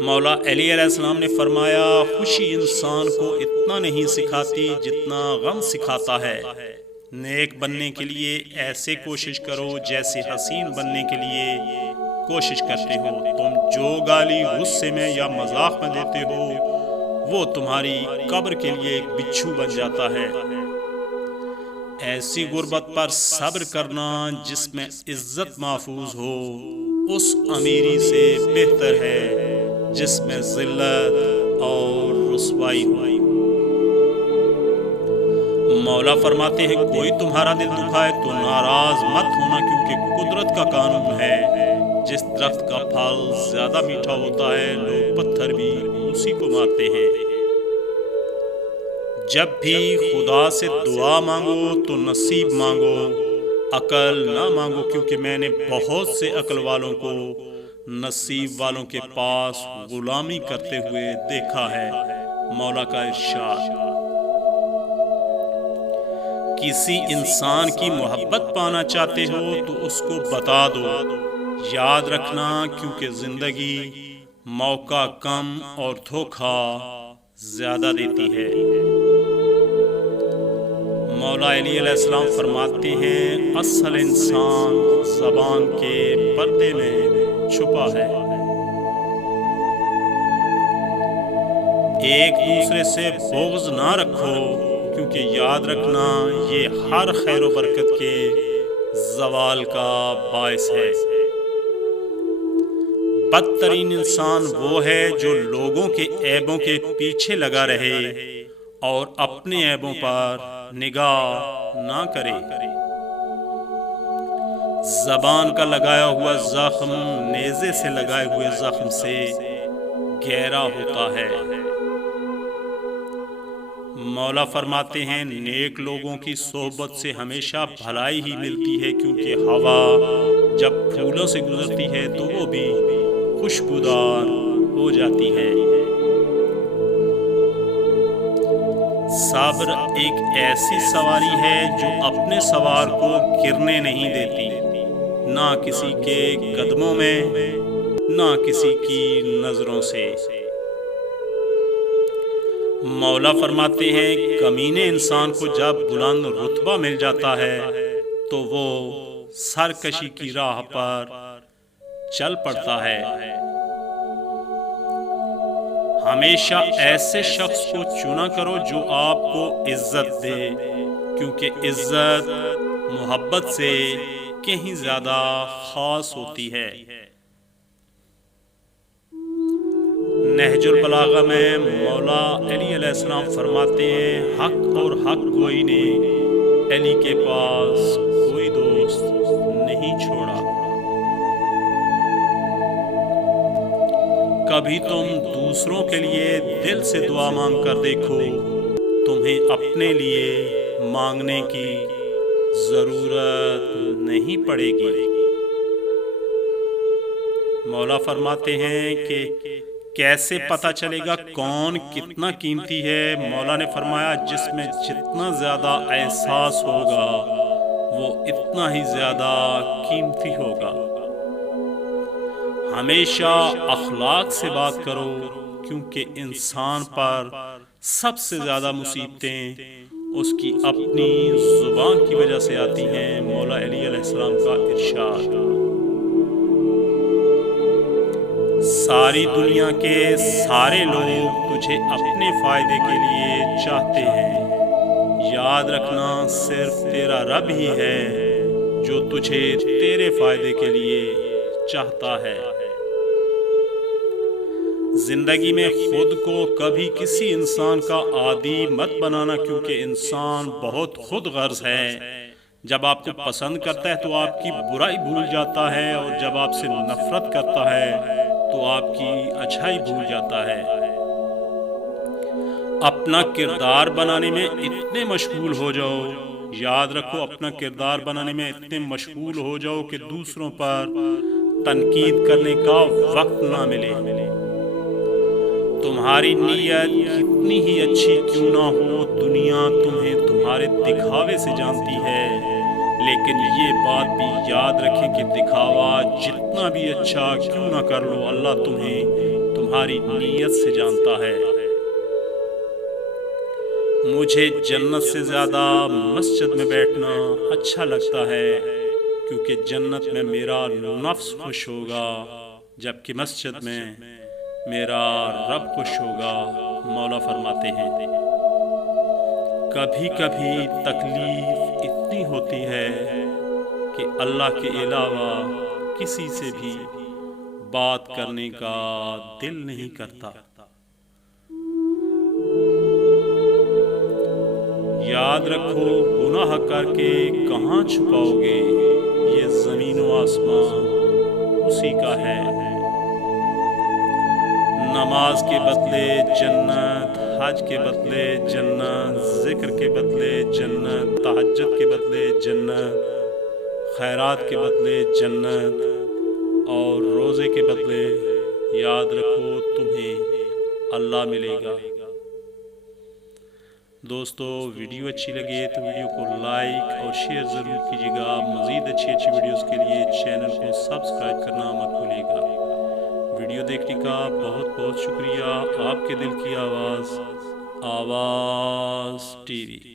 مولا علی علیہ السلام نے فرمایا، خوشی انسان کو اتنا نہیں سکھاتی جتنا غم سکھاتا ہے۔ نیک بننے کے لیے ایسے کوشش کرو جیسے حسین بننے کے لیے کوشش کرتے ہو۔ تم جو گالی غصے میں یا مذاق میں دیتے ہو وہ تمہاری قبر کے لیے ایک بچھو بن جاتا ہے۔ ایسی غربت پر صبر کرنا جس میں عزت محفوظ ہو اس امیری سے بہتر ہے جس میں ذلت اور رسوائی ہو۔ مولا فرماتے ہیں، کوئی تمہارا دل دکھائے تو ناراض مت ہونا، کیونکہ قدرت کا قانون ہے جس درخت کا پھل زیادہ میٹھا ہوتا ہے لوگ پتھر بھی اسی کو مارتے ہیں۔ جب بھی خدا سے دعا مانگو تو نصیب مانگو، عقل نہ مانگو، کیونکہ میں نے بہت سے عقل والوں کو نصیب والوں کے پاس غلامی کرتے ہوئے دیکھا ہے۔ مولا کا ارشاد۔ کسی انسان کی محبت پانا چاہتے ہو تو اس کو بتا دو، یاد رکھنا کیونکہ زندگی موقع کم اور دھوکہ زیادہ دیتی ہے۔ مولا علی علیہ السلام فرماتے ہیں، اصل انسان زبان کے پردے میں چھپا ہے۔ ایک دوسرے سے بغض نہ رکھو، کیونکہ یاد رکھنا یہ ہر خیر و برکت کے زوال کا باعث ہے۔ بدترین انسان وہ ہے جو لوگوں کے عیبوں کے پیچھے لگا رہے اور اپنے عیبوں پر نگاہ نہ کرے۔ زبان کا لگایا ہوا زخم نیزے سے لگائے ہوئے زخم سے گہرا ہوتا ہے۔ مولا فرماتے ہیں، نیک لوگوں کی صحبت سے ہمیشہ بھلائی ہی ملتی ہے، کیونکہ ہوا جب پھولوں سے گزرتی ہے تو وہ بھی خوشبودار ہو جاتی ہے۔ صبر ایک ایسی سواری ہے جو اپنے سوار کو گرنے نہیں دیتی، نہ کسی کے قدموں میں نہ کسی کی نظروں سے۔ مولا فرماتے ہیں، کمینے انسان کو جب بلند رتبہ مل جاتا ہے تو وہ سرکشی کی راہ پر چل پڑتا ہے۔ ہمیشہ ایسے شخص کو چنا کرو جو آپ کو عزت دے، کیونکہ عزت محبت سے کہیں زیادہ خاص ہوتی ہے۔ نہج البلاغہ میں مولا علی علیہ السلام فرماتے ہیں، حق اور حق گوئی نے علی کے پاس کوئی دوست نہیں چھوڑا۔ کبھی تم دوسروں کے لیے دل سے دعا مانگ کر دیکھو، تمہیں اپنے لیے مانگنے کی ضرورت نہیں پڑے گی۔ مولا فرماتے ہیں کہ کیسے پتہ چلے گا کون کتنا قیمتی ہے؟ مولا نے فرمایا، جس میں جتنا زیادہ احساس ہوگا وہ اتنا ہی زیادہ قیمتی ہوگا۔ ہمیشہ اخلاق سے بات کرو، کیونکہ انسان پر سب سے زیادہ مصیبتیں اس کی اپنی زبان کی وجہ سے آتی ہیں۔ مولا علی علیہ السلام کا ارشاد۔ ساری دنیا کے سارے لوگ تجھے اپنے فائدے کے لیے چاہتے ہیں، یاد رکھنا صرف تیرا رب ہی ہے جو تجھے تیرے فائدے کے لیے چاہتا ہے۔ زندگی میں خود کو کبھی کسی انسان کا عادی مت بنانا، کیونکہ انسان بہت خود غرض ہے۔ جب آپ کو پسند کرتا ہے تو آپ کی برائی بھول جاتا ہے، اور جب آپ سے نفرت کرتا ہے تو آپ کی اچھائی بھول جاتا ہے۔ اپنا کردار بنانے میں اتنے مشغول ہو جاؤ، یاد رکھو، اپنا کردار بنانے میں اتنے مشغول ہو جاؤ کہ دوسروں پر تنقید کرنے کا وقت نہ ملے۔ تمہاری نیت کتنی ہی اچھی کیوں نہ ہو، دنیا تمہیں تمہارے دکھاوے سے جانتی ہے، لیکن یہ بات بھی یاد رکھیں کہ دکھاوا جتنا بھی اچھا کیوں نہ کر لو، اللہ تمہیں تمہاری نیت سے جانتا ہے۔ مجھے جنت سے زیادہ مسجد میں بیٹھنا اچھا لگتا ہے، کیونکہ جنت میں میرا نفس خوش ہوگا، جبکہ مسجد میں میرا رب خوش ہوگا۔ مولا فرماتے ہیں کبھی کبھی تکلیف اتنی ہوتی ہے کہ اللہ کے علاوہ کسی سے بھی بات کرنے کا دل نہیں کرتا۔ یاد رکھو گناہ کر کے کہاں چھپاؤ گے، یہ زمین و آسمان اسی کا ہے۔ نماز کے بدلے جنت، حج کے بدلے جنت، ذکر کے بدلے جنت، تہجد کے بدلے جنت، خیرات کے بدلے جنت اور روزے کے بدلے یاد رکھو تمہیں اللہ ملے گا۔ دوستو ویڈیو اچھی لگے تو ویڈیو کو لائک اور شیئر ضرور کیجیے گا۔ مزید اچھی ویڈیوز کے لیے چینل کو سبسکرائب کرنا مت بھولیے گا۔ ویڈیو دیکھنے کا بہت بہت شکریہ۔ آپ کے دل کی آواز، آواز ٹی وی۔